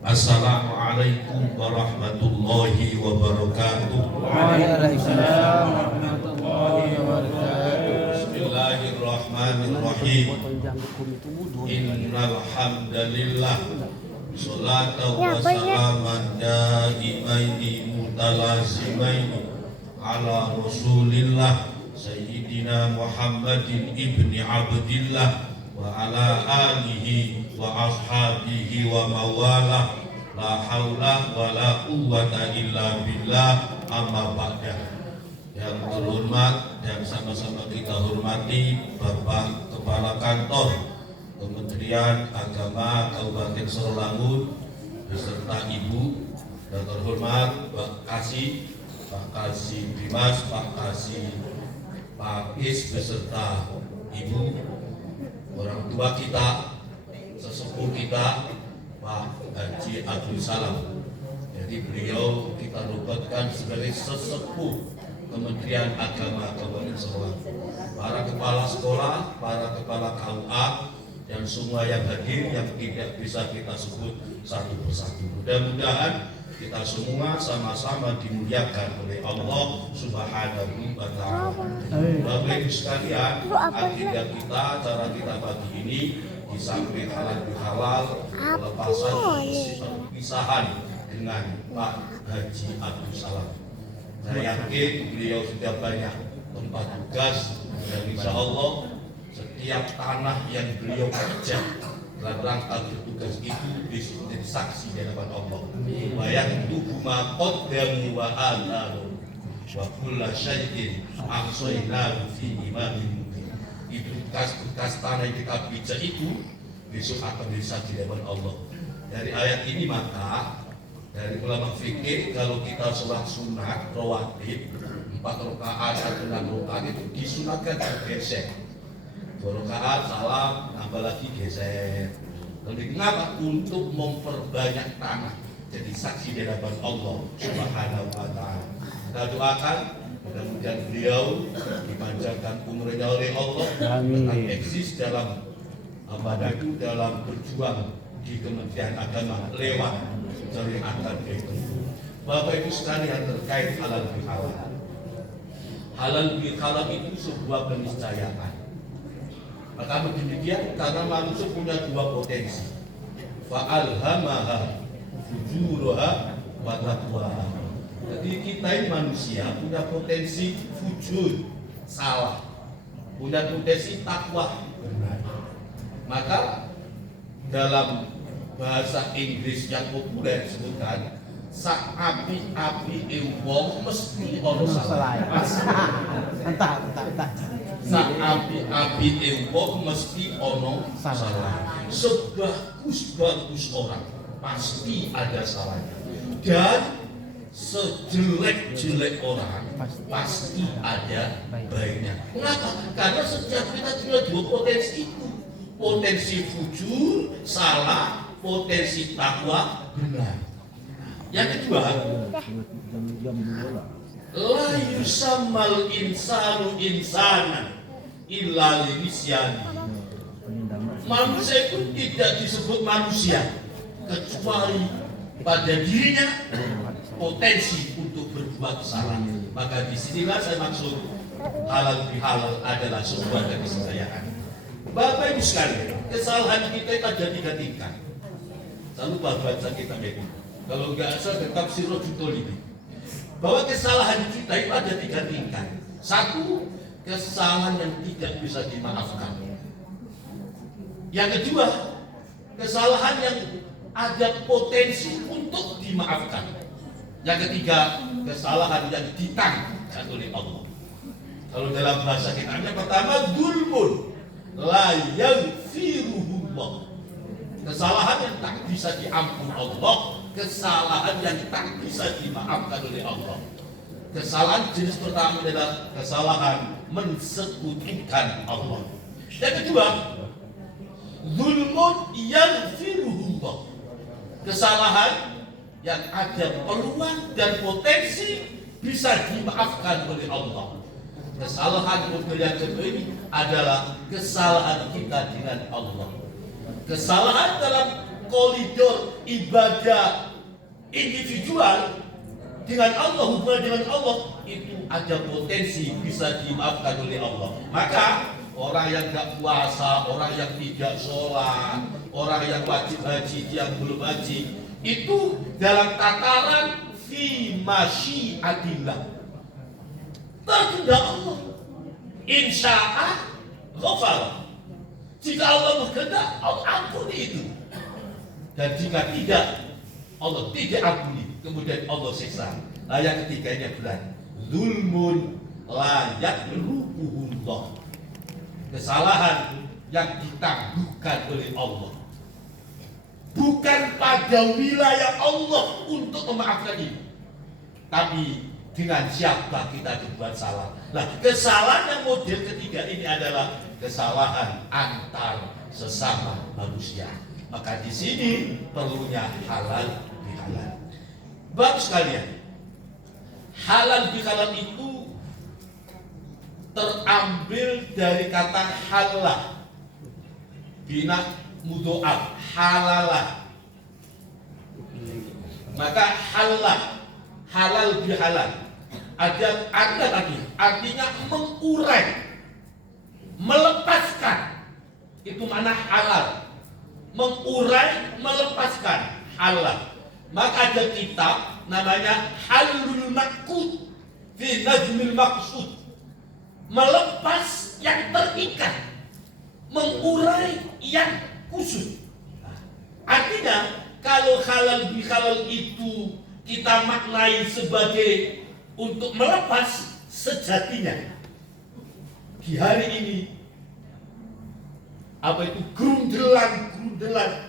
Assalamualaikum warahmatullahi wabarakatuh. Waalaikumsalam warahmatullahi wabarakatuh. Bismillahirrahmanirrahim. Innal hamdalillah sholatan wa salaman daimaini mutalazimaini ala rasulillah sayyidina Muhammadin ibni Abdillah wa ala alihi wa ashabihi wa mawalah, la haula wa la quwwata illa billah, amma ba'dah. Yang terhormat dan sama-sama kita hormati Bapak Kepala Kantor Kementerian Agama Kabupaten Sorolangun beserta Ibu, dan terhormat Pak Kasih Dimas, Pak Kasih Pakis beserta Ibu, orang tua kita, sesepuh kita Pak Haji Abdul Salam. Jadi beliau kita nobatkan sebagai sesepuh Kementerian Agama Kabupaten Sorolangun. Para kepala sekolah, para kepala KUA, dan semua yang hadir yang tidak bisa kita sebut satu persatu. Mudah-mudahan kita semua sama-sama dimuliakan oleh Allah Subhanahu wa Ta'ala. Bapak Ibu sekalian, agenda kita, acara kita pagi ini di samping halal bihalal, pelepasan perpisahan dengan Pak Haji Abdul Salam. Saya yakin beliau sudah banyak tempat tugas, dan insya Allah setiap tanah yang beliau kerja dalam rangka bertugas itu bisa menjadi saksi di hadapan Allah. Bayang tubuh makot dan wa alalu wa kulla syai'in ahsaynahu fi imamin mubin. Itu bekas tanah yang kita pijak itu besok akan menjadi saksi di hadapan Allah. Dari ayat ini maka dari ulama fikih, kalau kita sholat sunat rawatib 4 rakaat atau 6 rakaat itu disunatkan bergeser. 2 rakaat salam, nambah lagi geser. Lalu kenapa? Untuk memperbanyak tanah jadi saksi di hadapan Allah Subhanahu wa Ta'ala. Kita doakan mudah-mudahan beliau dipanjangkan umurnya oleh Allah, tetap eksis dalam dalam berjuang di Kementerian Agama lewat syariatan itu. Bapak Ibu sekalian, terkait halal bihalal. Halal bihalal itu sebuah keniscayaan. Maka demikian karena manusia punya 2 potensi. Fa'alhamaha fujuraha wa taqwaha. Jadi kita ini manusia punya potensi fujur, salah, punya potensi takwa, benar. Maka dalam bahasa Inggris yang populer disebutkan sak api wong mesti ono salah. Entah. Sak api wong mesti ono salah. Sebagus orang pasti ada salahnya. Dan sejelek orang pasti ada baiknya. Kenapa? Karena setiap kita punya 2 potensi itu. Potensi fujur, salah, potensi takwa, benar. Yang kedua, la yusammal insanu insanan illa linisyani. Manusia itu tidak disebut manusia kecuali pada dirinya potensi untuk berbuat salah. Maka disinilah saya maksud halal bihalal adalah sebuah keniscayaan. Bapak Ibu sekalian, kesalahan kita itu ada 3 tingkat. Saya lupa baca kita itu. Kalau enggak saya tetap Sirojul ini. Bahwa kesalahan kita itu ada 3 tingkat. 1, kesalahan yang tidak bisa dimaafkan. Yang kedua, kesalahan yang ada potensi untuk dimaafkan. Yang ketiga, kesalahan yang ditanggung oleh Allah. Kalau dalam bahasa kita, yang pertama dzulmun la yaghfiruhullah. Kesalahan yang tak bisa diampuni Allah, kesalahan yang tak bisa dimaafkan oleh Allah. Kesalahan jenis pertama adalah kesalahan mensekutukan Allah. Yang kedua, zulmun yaghfiruhullah. Kesalahan yang ada peluang dan potensi bisa dimaafkan oleh Allah. Kesalahan model yang kedua ini adalah kesalahan kita dengan Allah. Kesalahan dalam koridor ibadah individual dengan Allah, hubungan dengan Allah itu ada potensi bisa dimaafkan oleh Allah. Maka orang yang gak puasa, orang yang tidak sholat, orang yang wajib haji, yang belum haji, itu dalam tataran fi masyiatillah, terkehendak Allah. Insya'a ghafar. Jika Allah berkehendak, Allah ampuni itu. Dan jika tidak, Allah tidak ampuni, kemudian Allah siksa. Nah, yang ketiganya berat, zulmun la yakrubuhullah, kesalahan yang ditangguhkan oleh Allah, bukan pada wilayah Allah untuk memaafkan itu, tapi dengan siapa kita berbuat salah. Nah, kesalahan yang model ketiga ini adalah kesalahan antar sesama manusia. Maka di sini perlunya halal bihalal. Bapak sekalian, halal bihalal itu terambil dari kata halal, bina mudoab, halalah. Maka halal bihalal ada artinya mengurai, melepaskan. Itu mana halal, mengurai, melepaskan, halal. Maka ada kitab namanya Halul Maqsud fi Nazmil Maqsud, melepas yang terikat, mengurai yang kusut. Artinya kalau halal bihalal itu kita maknai sebagai untuk melepas, sejatinya di hari ini apa itu grundelan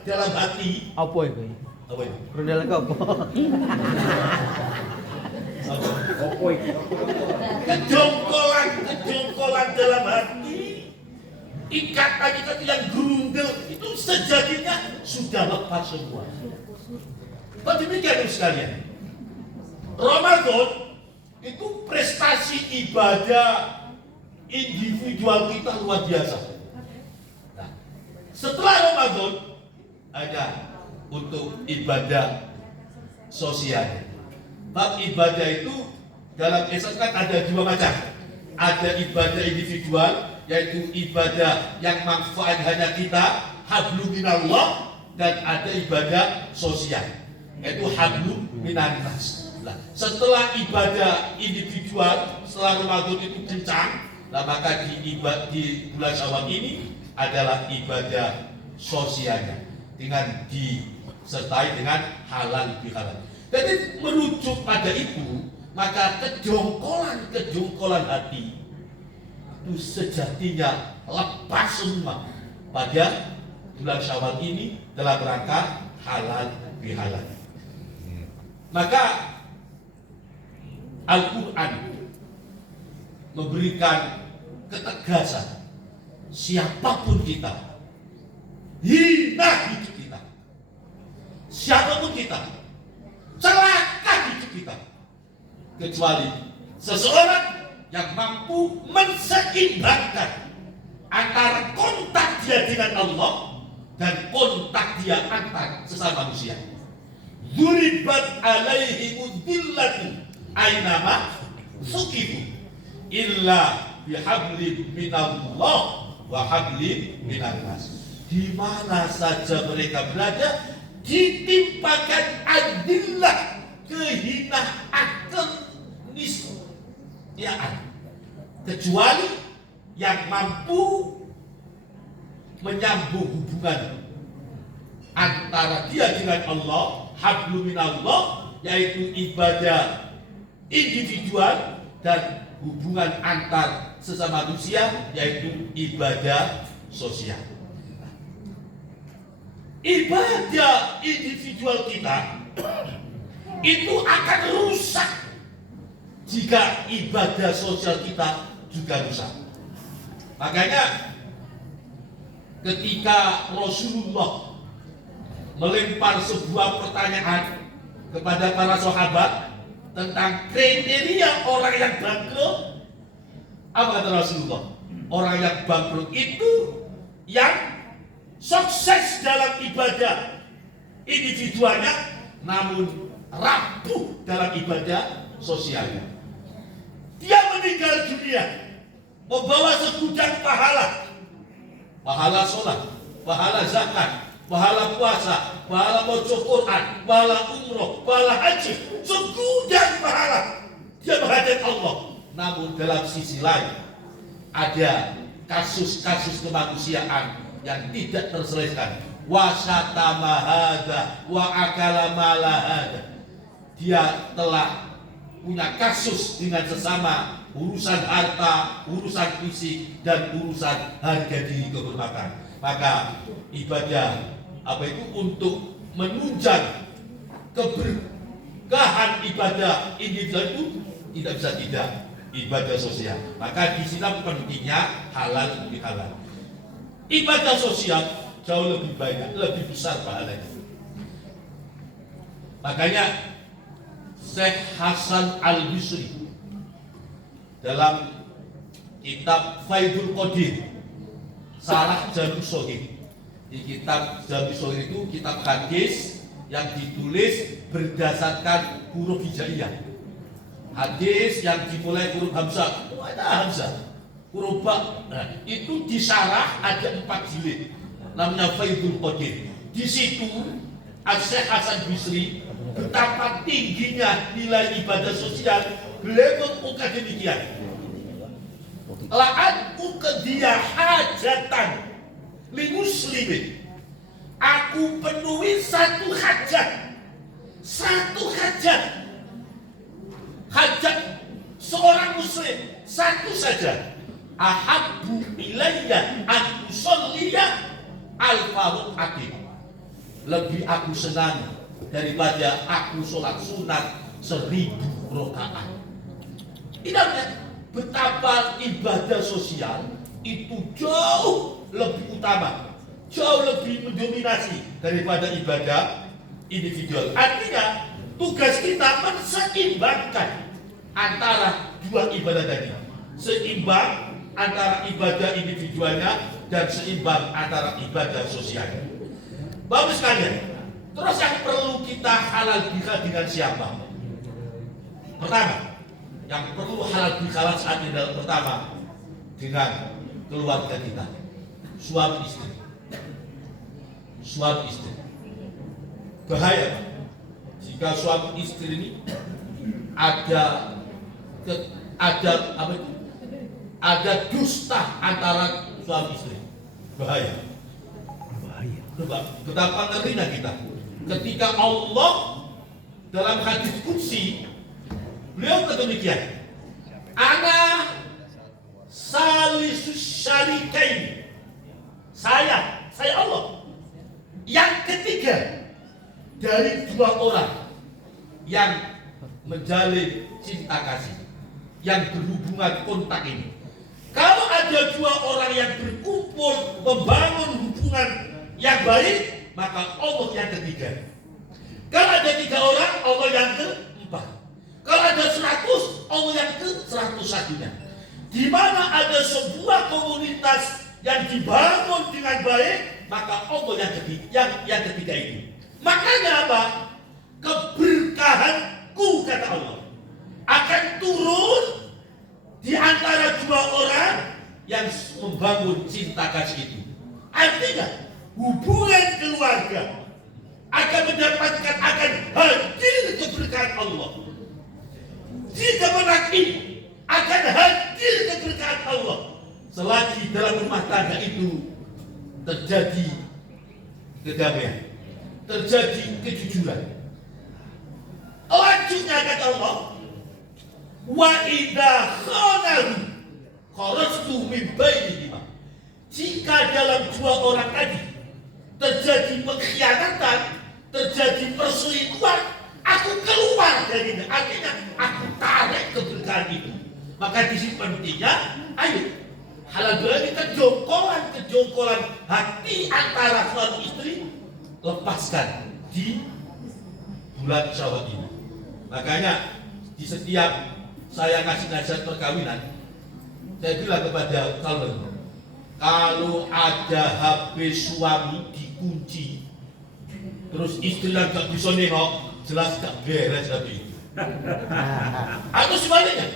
dalam hati. Apa itu? Apa itu? Grundelan ke apa? Kejongkolan dalam hati, ikatan yang grundel itu sejatinya sudah lepas semua. Demikian sekalian, Ramadan itu prestasi ibadah individual kita luar biasa. Nah, setelah Ramadan ada untuk ibadah sosial. Bab ibadah itu dalam Islam kan ada dua macam. Ada ibadah individual, yaitu ibadah yang manfaat hanya kita, hablum minallah, dan ada ibadah sosial, yaitu hablum minannas. Nah, setelah ibadah individual, setelah Ramadan itu kencang, nah maka di bulan Syawal ini adalah ibadah sosialnya dengan disertai dengan halal bihalal. Jadi merujuk pada itu, maka kejongkolan hati itu sejatinya lepas semua pada bulan Syawal ini dalam rangka halal bihalal. Maka Al-Quran memberikan ketegasan, siapapun kita, hina hidup kita, siapapun kita, celaka hidup kita, kecuali seseorang yang mampu menseimbangkan antara kontak dia dengan Allah dan kontak dia antar sesama manusia. Duribat alaihimud dillatu ainama sukifu illa bihablin minallah wa hablin minannas. Di mana saja mereka berada, ditimpakan adillah, kehinaan, keniscayaan, kecuali yang mampu menyambung hubungan antara dia dengan Allah, hablum minallah, yaitu ibadah individual, dan hubungan antar sesama manusia, yaitu ibadah sosial. Ibadah individual kita itu akan rusak jika ibadah sosial kita juga rusak. Makanya ketika Rasulullah melempar sebuah pertanyaan kepada para sahabat tentang kriteria orang yang bangkrut, apa kata Rasulullah? Orang yang bangkrut itu yang sukses dalam ibadah individualnya, namun rapuh dalam ibadah sosialnya. Dia meninggal dunia membawa segudang pahala, pahala sholat, pahala zakat, pahala puasa, pahala baca Quran, pahala umroh, pahala haji, segudang pahala. Dia menghadap Allah. Namun dalam sisi lain ada kasus-kasus kemanusiaan yang tidak terselesaikan. Wa syatama hadza wa akala mala hadza. Dia telah punya kasus dengan sesama, urusan harta, urusan fisik, dan urusan harga diri kehormatan. Maka ibadah untuk menunjang keberkahan ibadah individual itu tidak bisa tidak ibadah sosial. Maka di sini pentingnya halal lebih halal. Ibadah sosial jauh lebih banyak, lebih besar pahalanya. Makanya Syekh Hasan Al-Bisri dalam kitab Faidul Qadir Sarah Jami Shahih. Di kitab Jami Shahih itu kitab hadis yang ditulis berdasarkan huruf hijaiyah. Hadis yang dimulai huruf hamzah, ada hamzah, huruf ba. Nah, itu disarah ada 4 jilid, namanya Faidul Qadir. Di situ Syekh Hasan Bisri betapa tingginya nilai ibadah sosial, beliau mengungkap demikian. La'an uqdiya hajatan li muslimin. Aku penuhi satu hajat. Hajat seorang muslim satu saja. Ahabbu ilayya an usolliya al-faruqatin. Lebih aku senang daripada aku sholat sunat 1000 rakaat. Tidak, betapa ibadah sosial itu jauh lebih utama, jauh lebih mendominasi daripada ibadah individual. Artinya tugas kita menseimbangkan antara dua ibadah tadi, seimbang antara ibadah individualnya dan seimbang antara ibadah sosialnya. Bapak sekalian, terus yang perlu kita halal bihalal dengan siapa? Pertama, yang perlu halal bihalal saat ini adalah pertama dengan keluarga kita, suami istri. Suami istri bahaya Pak, jika suami istri ini ada dusta antara suami istri, bahaya. Betapa ngerinya kita ketika Allah dalam hadis qudsi beliau demikian, ana salisus syarikain, saya Allah yang ketiga dari dua orang yang menjalin cinta kasih, yang berhubungan kontak ini. Kalau ada dua orang yang berkumpul membangun hubungan yang baik, maka Allah yang ketiga. Kalau ada 3 orang, Allah yang keempat. Kalau ada 100, Allah yang ke-101-nya. Di mana ada sebuah komunitas yang dibangun dengan baik, maka Allah yang ketiga itu. Makanya apa? Keberkahanku, kata Allah, akan turun di antara 2 orang yang membangun cinta kasih itu. Artinya hubungan keluarga akan mendapatkan, akan hadir keberkahan Allah. Di kemenang ini akan hadir keberkahan Allah selagi dalam rumah tangga itu terjadi kedamaian, terjadi kejujuran. Lanjutnya kata Allah, wa idza khanahu kharajtu min bainihima. Jika dalam 2 orang tadi terjadi pengkhianatan, terjadi perselingkuhan, aku keluar dari ini. Artinya aku tarik keberkahan itu. Maka di sini pentingnya, ayo halal berarti kejongkolan hati antara suami istri lepaskan di bulan Syawal ini. Makanya di setiap saya ngasih nasihat perkawinan, saya bilang kepada kalian, kalau ada HP suami dikunci, terus istri yang gak bisa nengok, jelas gak beres tapi itu. Atau sebaliknya,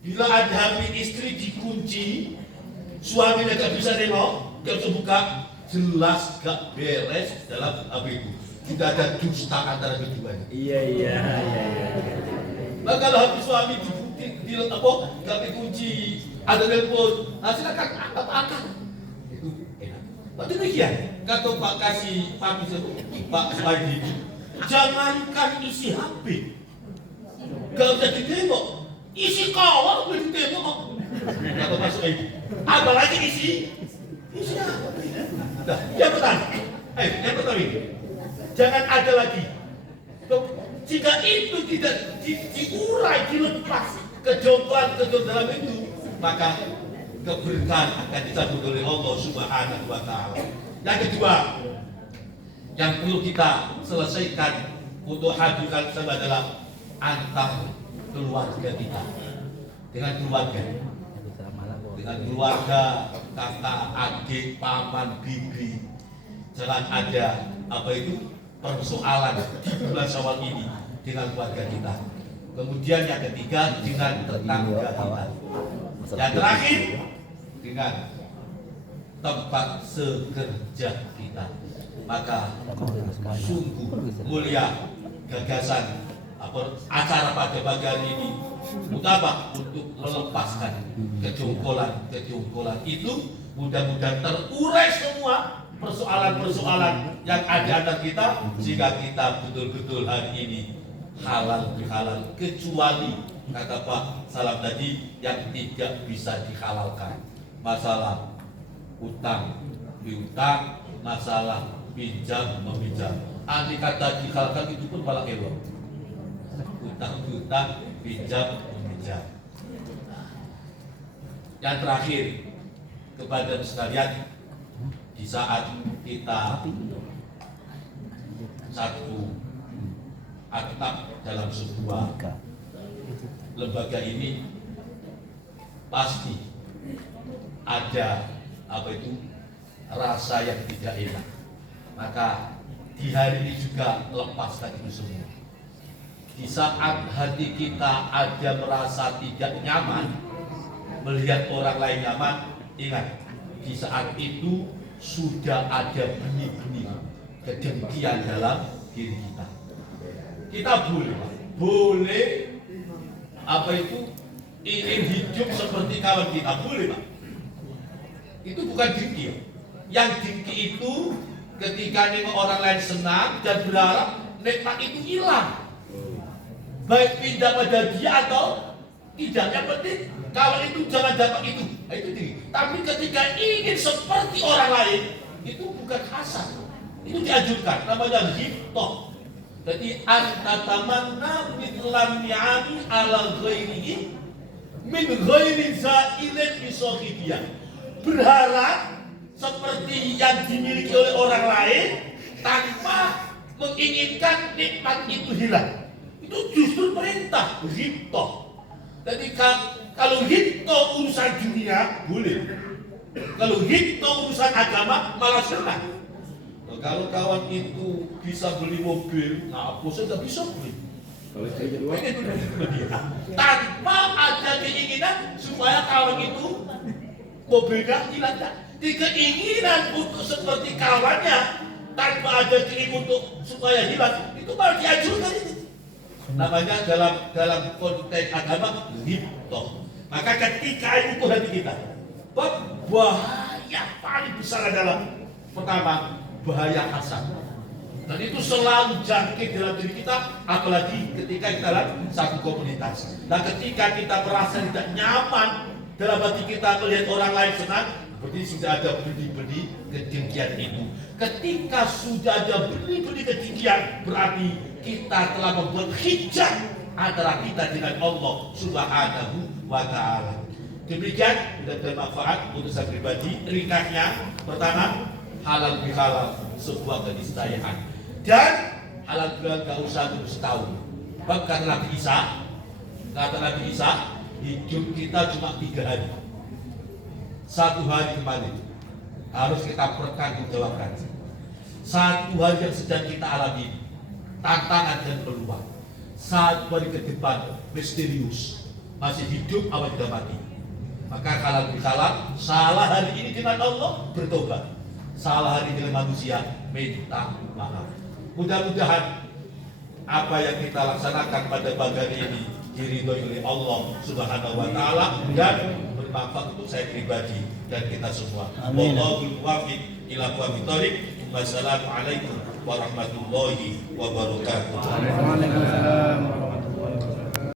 bila ada HP istri dikunci, suaminya gak bisa nengok, gak bisa buka, jelas gak beres dalam HP itu. Tidak ada dusta antara keduanya. Iya. Nah, kalau HP suami gak dikunci, ada telepon, silakan angkat. Itu enak. Pak demikian, kata Pak kasih Pak Suhaidi, jangankan isi HP, gak usah ditembok, isi kawal boleh ditembok. Kata Pak Suhaidi, apalagi isi HP. Nah, yang pertama ini, jangan ada lagi. Jika itu tidak diurai, dilepas kejongkolan dalam itu, maka keberkahan akan dicabut oleh Allah Subhanahu wa Ta'ala. Yang kedua, yang perlu kita selesaikan untuk hadirkan sama adalah antar keluarga kita dengan keluarga, kakak, adik, paman, bibi. Jangan ada persoalan di bulan Syawal ini dengan keluarga kita. Kemudian yang ketiga dengan tetangga kita. Yang terakhir dengan tempat sekerja kita. Maka sungguh mulia gagasan acara pada pagi hari ini utama untuk melepaskan kejongkolan itu. Mudah-mudahan terurai semua persoalan-persoalan yang ada antara kita, sehingga kita betul-betul hari ini halal bihalal, kecuali kata Pak Salam tadi yang tidak bisa dihalalkan. Masalah utang piutang, masalah pinjam meminjam. Andai kata dihalalkan itu pun malah ewang. Utang piutang, pinjam meminjam. Yang terakhir, kepada sekalian, di saat kita satu atap dalam sebuah lembaga ini, pasti ada rasa yang tidak enak. Maka di hari ini juga lepaskan itu semua. Di saat hati kita ada merasa tidak nyaman melihat orang lain nyaman, ingat, di saat itu sudah ada benih-benih kedengkian dalam diri kita. Kita boleh ingin hidup seperti kawan kita, boleh Pak. Itu bukan dengki. Yang dengki itu ketika nengok orang lain senang dan berharap nikmat itu hilang, baik pindah pada dia atau tidak. Yang penting kawan itu jangan dapat itu dengki. Tapi ketika ingin seperti orang lain, itu bukan hasad, itu dianjurkan, namanya ghibthah. Jadi antatamanna mithlan ni'ami ala ghairihi min ghairi za'ilin bisohibiyah. Berharap seperti yang dimiliki oleh orang lain tanpa menginginkan nikmat itu hilang. Itu justru perintah ghibthah. Jadi kalau ghibthah urusan dunia boleh, kalau ghibthah urusan agama malah senang. Kalau kawan itu bisa beli mobil, saya nggak bisa beli. Tanpa ada keinginan supaya kawan itu mobilnya hilang. Di keinginan untuk seperti kawannya, tanpa ada keinginan untuk supaya hilang, itu malah dianjurkan itu. Namanya dalam konteks agama ghibthah. Maka ketika itu hati kita, bahaya paling besar adalah pertama, bahaya hasad. Dan itu selalu jangkit dalam diri kita, apalagi ketika kita dalam satu komunitas. Nah, ketika kita merasa tidak nyaman dalam hati kita melihat orang lain senang, berarti sudah ada benih-benih kedengkian itu. Ketika sudah ada benih-benih kedengkian, berarti kita telah membuat hijab antara kita dengan Allah Subhanahu wa Ta'ala. Demikian dan bermanfaat untuk saya pribadi. Ringkasnya, pertama, halal bihalal sebuah keniscayaan, dan halal bihalal gak usah terus tahu. Kata Nabi Isa, hidup kita cuma 3 hari. 1 hari kemarin harus kita pertanggungjawabkan. Satu hal yang sedang kita alami, tantangan dan peluang. Satu hari ke depan misterius, masih hidup apa sudah mati. Maka kalau salah hari ini dengan Allah, bertobat. Salah hari dengan manusia, minta maaf. Mudah-mudahan apa yang kita laksanakan pada pagi hari ini diridhoi oleh Allah Subhanahu wa taala dan bermanfaat untuk saya pribadi dan kita semua. Wallahul muwaffiq ila aqwamit thoriq. Wassalamualaikum warahmatullahi wabarakatuh. Waalaikumsalam.